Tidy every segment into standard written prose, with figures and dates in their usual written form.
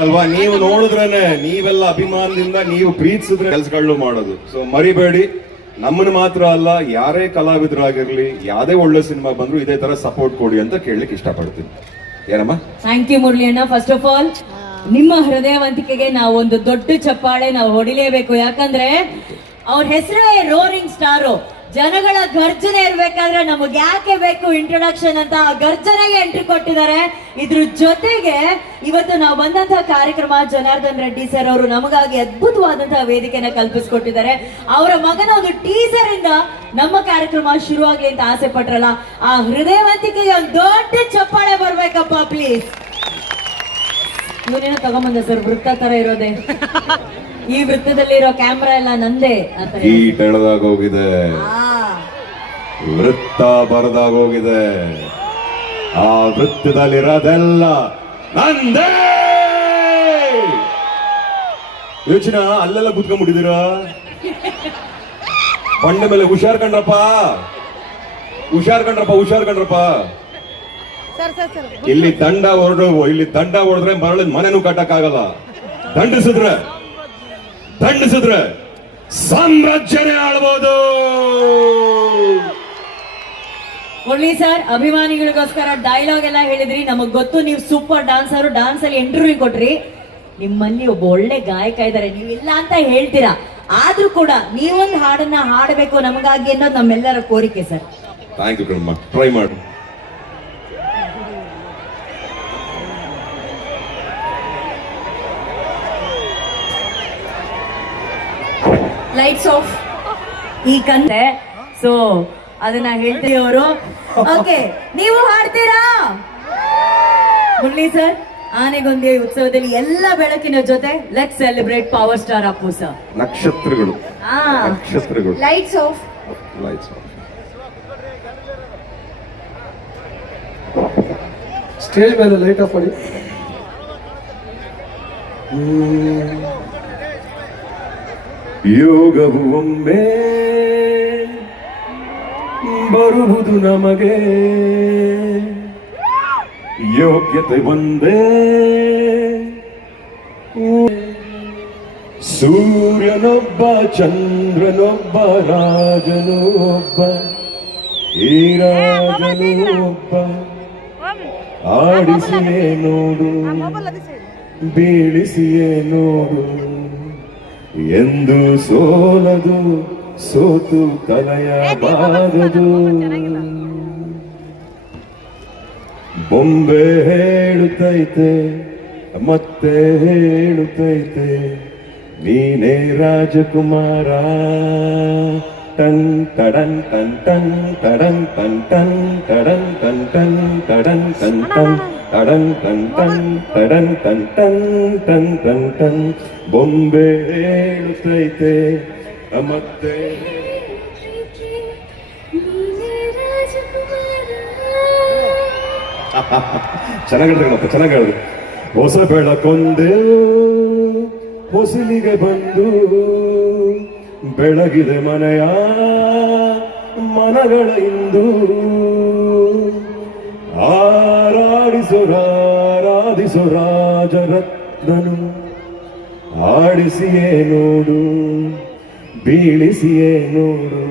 ಅಲ್ವಾ? ನೀವು ನೋಡಿದ್ರೇನೆ, ನೀವೆಲ್ಲ ಅಭಿಮಾನದಿಂದ ನೀವು ಪ್ರೀತಿಸಿದ್ರೆ ಕೆಲಸಗಳನ್ನು ಮಾಡೋದು. ಸೊ ಮರಿಬೇಡಿ, ನಮ್ಮನ್ನು ಮಾತ್ರ ಅಲ್ಲ, ಯಾರೇ ಕಲಾವಿದರಾಗಿರ್ಲಿ, ಯಾವ್ದೇ ಒಳ್ಳೆ ಸಿನಿಮಾ ಬಂದ್ರು ಇದೇ ತರ ಸಪೋರ್ಟ್ ಕೊಡಿ ಅಂತ ಕೇಳಲಿಕ್ಕೆ ಇಷ್ಟಪಡ್ತೀನಿ. ಏನಮ್ಮ? ಥ್ಯಾಂಕ್ ಯು ಮುರಳಿ ಅಣ್ಣ. ಫಸ್ಟ್ ಆಫ್ ಆಲ್ ನಿಮ್ಮ ಹೃದಯವಂತಿಕೆಗೆ ನಾವು ಒಂದು ದೊಡ್ಡ ಚಪ್ಪಾಳೆ ನಾವು ಹೊಡಿಲೇಬೇಕು. ಯಾಕಂದ್ರೆ ಅವ್ರ ಹೆಸರೇ ರೋರಿಂಗ್ ಸ್ಟಾರು. ಜನಗಳ ಗರ್ಜನೆ ಇರ್ಬೇಕಾದ್ರೆ ನಮಗೆ ಯಾಕೆ ಬೇಕು ಇಂಟ್ರೊಡಕ್ಷನ್ ಅಂತ ಆ ಗರ್ಜನೆಗೆ ಎಂಟ್ರಿ ಕೊಟ್ಟಿದ್ದಾರೆ. ಇದ್ರ ಜೊತೆಗೆ ಇವತ್ತು ನಾವು ಬಂದಂತಹ ಕಾರ್ಯಕ್ರಮ ಜನಾರ್ದನ್ ರೆಡ್ಡಿ ಸರ್ ಅವರು ನಮಗಾಗಿ ಅದ್ಭುತವಾದಂತಹ ವೇದಿಕೆನ ಕಲ್ಪಿಸ್ಕೊಟ್ಟಿದ್ದಾರೆ. ಅವರ ಮಗನ ಒಂದು ಟೀಸರ್ ಇಂದ ನಮ್ಮ ಕಾರ್ಯಕ್ರಮ ಶುರುವಾಗ್ಲಿ ಅಂತ ಆಸೆ ಪಟ್ರಲ್ಲ, ಆ ಹೃದಯವಂತಿಕೆಗೆ ಒಂದು ದೊಡ್ಡ ಚಪ್ಪಾಳೆ ಬರ್ಬೇಕಪ್ಪ ಪ್ಲೀಸ್. ಇವನೇನೋ ತಗೊಂಬಂದ ಸರ್, ವೃತ್ತ ತರ ಇರೋದೆ. ಈ ವೃತ್ತದಲ್ಲಿರೋ ಕ್ಯಾಮ್ರಾ ಎಲ್ಲ ನಂದೇ. ಹೋಗಿದೆ, ವೃತ್ತ ಬರದಾಗೋಗಿದೆ, ಆ ವೃತ್ತದಲ್ಲಿರೋದೆಲ್ಲ ನಂದೇ. ಯೋಚನಾ ಅಲ್ಲೆಲ್ಲ ಕುತ್ಕೊಂಡ್ಬಿಟ್ಟಿದ್ದೀರಾ? ಬಂಡೆ ಮೇಲೆ ಹುಷಾರ್ ಕಂಡ್ರಪ್ಪ, ಹುಷಾರ್ ಕಂಡ್ರಪ್ಪ, ಹುಷಾರ್ ಕಂಡ್ರಪ್ಪ. ಇಲ್ಲಿ ದಂಡ ಹೊಡೆದ್ರೆ ಮರಳಿನ ಮನೆನೂ ಕಟ್ಟಕ್ಕಾಗಲ್ಲ. ದಂಡಿಸಿದ್ರೆ ಸಾಮ್ರಾಜ್ಯನೇ ಆಳ್ಬೋದು. ಮುರಳಿ ಸರ್, ಅಭಿಮಾನಿಗಳಿಗೋಸ್ಕರ ಡೈಲಾಗ್ ಎಲ್ಲ ಹೇಳಿದ್ರಿ. ನಮಗ್ ಗೊತ್ತು ನೀವು ಸೂಪರ್ ಡಾನ್ಸರ್, ಡಾನ್ಸ್ ಅಲ್ಲಿ ಇಂಟರ್ವ್ಯೂ ಕೊಟ್ರಿ. ನಿಮ್ಮಲ್ಲಿ ಒಬ್ಬ ಒಳ್ಳೆ ಗಾಯಕ ಇದ್ದಾರೆ, ನೀವಿಲ್ಲ ಅಂತ ಹೇಳ್ತೀರಾ. ಆದ್ರೂ ಕೂಡ ನೀವೊಂದು ಹಾಡನ್ನ ಹಾಡಬೇಕು ನಮಗಾಗಿ ಅನ್ನೋದು ನಮ್ಮೆಲ್ಲರ ಕೋರಿಕೆ ಸರ್. ಥ್ಯಾಂಕ್ ಯು ಕಣಮ್ಮ, ಟ್ರೈ ಮಾಡಿ. ಲೈಟ್ಸ್ ಆಫ್ ಈ ಕಂದೆ. ಸೊ ಅದನ್ನ ಹೇಳ್ತೀವಿ ಅವರು. ಓಕೆ, ನೀವು ಹಾಡ್ತೀರಾ? ಮುರಳಿ ಸರ್, ಆನೆಗೊಂದಿ ಉತ್ಸವದಲ್ಲಿ ಎಲ್ಲ ಬೆಳಕಿನ ಜೊತೆ let's celebrate power star Appu sir. ನಕ್ಷತ್ರಗಳು, ನಕ್ಷತ್ರಗಳು. Lights off, lights off. Stage ಮೇಲೆ ಲೈಟ್ ಆಫ್ ಮಾಡಿ. ಯೋಗವು ಒಮ್ಮೆ ಬರುವುದು ನಮಗೆ, ಯೋಗ್ಯತೆ ಒಂದೇ. ಸೂರ್ಯನೊಬ್ಬ, ಚಂದ್ರನೊಬ್ಬ, ರಾಜನು ಒಬ್ಬ, ಈ ರಾಜನು ಒಬ್ಬ. ಆಡಿಸಿಯೇ ನೋಡು, ಬೀಳಿಸಿಯೇ ನೋಡು, ಎಂದು ಸೋಲದು, ಸೋತು ಕಲೆಯಬಾರದು. ಬೊಂಬೆ ಹೇಳುತ್ತೈತೆ, ಮತ್ತೆ ಹೇಳುತ್ತೈತೆ, ನೀನೇ ರಾಜಕುಮಾರ. ಟನ್ ಟಡನ್ ಟನ್ ಟನ್ ಟಡನ್ ಟನ್ ಟನ್ ಟಡನ್ ಟನ್ ಟನ್ ಟಡನ್ ಟನ್ ಟನ್ ಟಡನ್ ಟನ್ ಟನ್ ಟಡನ್ ಟನ್ ಟನ್ ಟನ್ ಟನ್ ಟನ್. ಬೊಂಬೆ ಹೇಳುತ್ತೈತೆ, ಮತ್ತೆ ಚೆನ್ನಾಗಿ ಹೇಳಿದ್ರಪ್ಪ, ಚೆನ್ನಾಗಿ ಹೇಳಿದ್ರು. ಹೊಸ ಬೆಳಕೊಂದೆ ಹೊಸಲಿಗೆ ಬಂದು ಬೆಳಗಿದೆ ಮನೆಯ ಮನಗಳ ಇಂದು. ಆರಾಧಿಸೋ ರಾಜರತ್ನನು, ಆಡಿಸಿಯೇ ನೋಡು, ಬೀಳಿಸಿಯೇ ನೋಡು,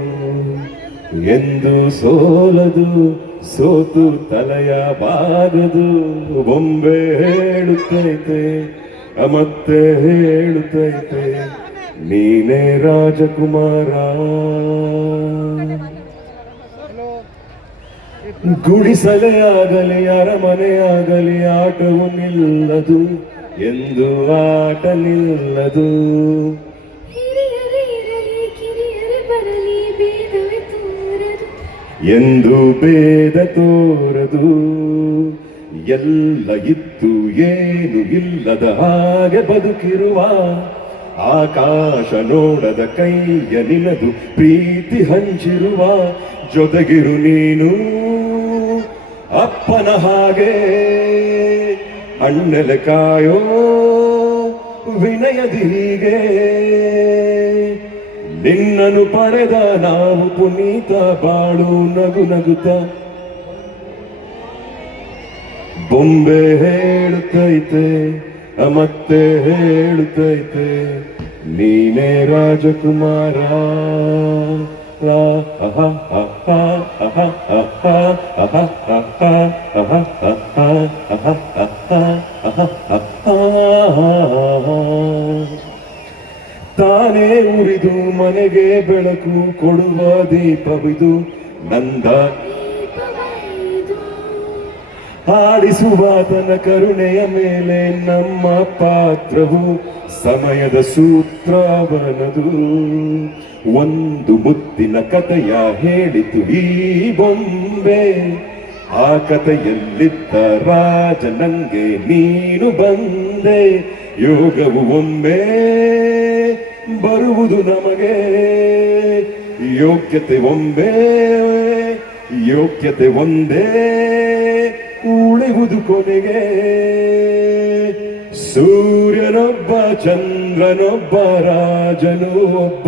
ಎಂದು ಸೋಲದು, ಸೋತು ತಲೆಯ ಬಾಗದು. ಬೊಂಬೆ ಹೇಳುತ್ತೈತೆ, ಮತ್ತೆ ಹೇಳುತ್ತೈತೆ, ನೀನೇ ರಾಜಕುಮಾರ. ಗುಡಿಸಲೇ ಆಗಲಿ, ಅರಮನೆ ಆಗಲಿ, ಆಟವು ನಿಲ್ಲದು, ಎಂದು ಆಟ ನಿಲ್ಲದು. ಎಂದು ಭೇದ ತೋರದು. ಎಲ್ಲ ಇತ್ತು ಏನು ಇಲ್ಲದ ಹಾಗೆ ಬದುಕಿರುವ, ಆಕಾಶ ನೋಡದ ಕೈಯ ನಿನದು ಪ್ರೀತಿ ಹಂಚಿರುವ. ಜೊತೆಗಿರು ನೀನು ಅಪ್ಪನ ಹಾಗೆ, ಅಣ್ಣಲೆ ಕಾಯೋ ವಿನಯದಿ ಹೀಗೆ. ನಿನ್ನನ್ನು ಪಡೆದ ನಾವು ಪುನೀತ, ಬಾಳು ನಗು ನಗುತ್ತ. ಬೊಂಬೆ ಹೇಳುತ್ತೈತೆ ಮತ್ತೆ ಹೇಳುತ್ತೈತೆ ನೀನೇ ರಾಜಕುಮಾರ ಲಾ ಅಹ ಅಹ ಅಹ ಅಹ ಅಹ ಅಹ ಅಹ ಅಹ ಅಹ ಅಹ ತಾನೇ ಉರಿದು ಮನೆಗೆ ಬೆಳಕು ಕೊಡುವ ದೀಪವಿದು ನಂದ ಹಾಡಿಸುವಾತನ ಕರುಣೆಯ ಮೇಲೆ ನಮ್ಮ ಪಾತ್ರವು ಸಮಯದ ಸೂತ್ರವನದು ಒಂದು ಮುತ್ತಿನ ಕಥೆಯ ಹೇಳಿತು ಈ ಬೊಂಬೆ ಆ ಕಥೆಯಲ್ಲಿದ್ದ ರಾಜ ನಂಗೆ ನೀನು ಬಂದೆ ಯೋಗವು ಒಮ್ಮೆ ಬರುವುದು ನಮಗೆ ಯೋಗ್ಯತೆ ಒಮ್ಮೆ ಯೋಗ್ಯತೆ ಒಂದೇ ಉಳಿಯುವುದು ಕೊನೆಗೆ ಸೂರ್ಯನೊಬ್ಬ ಚಂದ್ರನೊಬ್ಬ ರಾಜನು ಒಬ್ಬ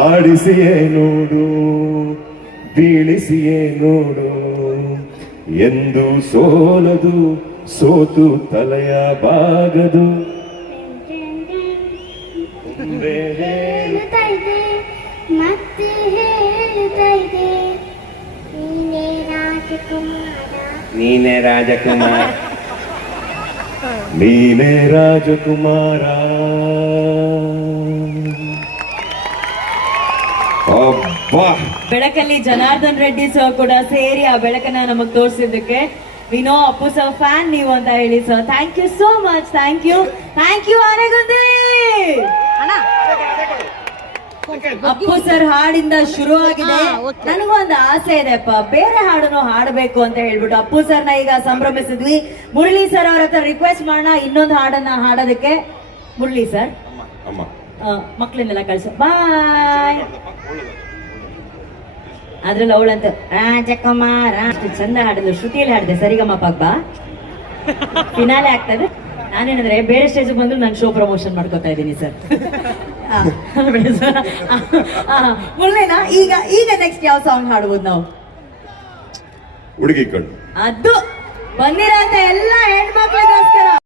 ಆಡಿಸಿಯೇ ನೋಡು ಬೀಳಿಸಿಯೇ ನೋಡು ಎಂದು ಸೋಲದು ಸೋತು ತಲೆಯ ಬಾಗದು ಹೇಳುತ್ತಾ ಇದೆ ಮತ್ತೆ ಹೇಳುತ್ತಾ ಇದೆ ನೀನೇ ರಾಜಕುಮಾರ ನೀನೇ ರಾಜಕುಮಾರ ನೀನೇ ರಾಜಕುಮಾರ ಅಬ್ಬಾ ಬೆಳಕಲ್ಲಿ ಜನಾರ್ದನ್ ರೆಡ್ಡಿ ಸರ್ ಕೂಡ ಸೇರಿ ಆ ಬೆಳಕನ್ನ ನಮಗ್ ತೋರಿಸಿದ್ದಕ್ಕೆ ವಿನೋ ಅಪ್ಪು ಸರ್ ಫ್ಯಾನ್ ನೀವು ಅಂತ ಹೇಳಿ sir thank you so much thank you Anegundi Appu sir ಹಾಡಿಂದ ಶುರು ಆಗಿದೆ ನನಗೊಂದು ಆಸೆ ಇದೆಪ್ಪ ಬೇರೆ ಹಾಡನ್ನು ಹಾಡಬೇಕು ಅಂತ ಹೇಳ್ಬಿಟ್ಟು ಅಪ್ಪು ಸರ್ನ ಈಗ ಸಂಭ್ರಮಿಸಿದ್ವಿ ಮುರಳಿ ಸರ್ ಅವ್ರ ಹತ್ರ ರಿಕ್ವೆಸ್ಟ್ ಮಾಡೋಣ ಇನ್ನೊಂದು ಹಾಡನ್ನ ಹಾಡೋದಕ್ಕೆ ಮುರಳಿ ಸರ್ ಅಮ್ಮ ಮಕ್ಳನ್ನೆಲ್ಲ ಕಳ್ಸು ಬಾಯ್ ಅದ್ರಲ್ಲಿ ಅವಳಂತ ರಾಜಕುಮಾರ ಅಷ್ಟು ಚಂದ ಹಾಡಿದ್ರು ಶ್ರುತಿಯಲ್ಲಿ ಹಾಡಿದೆ ಸರಿಗಮ್ಮ ಬಾ ಫಿನಾಲೆ ಆಗ್ತದೆ ನಾನೇನಂದ್ರೆ ಬೇರೆ ಸ್ಟೇಜ್ ಬಂದ್ರು ನಾನು ಶೋ ಪ್ರಮೋಷನ್ ಮಾಡ್ಕೊತಾ ಇದ್ದೀನಿ ಸರ್ ಮುಳ್ಳಿನ ಈಗ ನೆಕ್ಸ್ಟ್ ಯಾವ ಸಾಂಗ್ ಹಾಡ್ಬೋದು ನಾವು ಹುಡುಗಿ ಕಣ್ಣು ಅದು ಬಂದಿರೋ ಎಲ್ಲ ಹೆಣ್ಮಕ್ಳಿಗೋಸ್ಕರ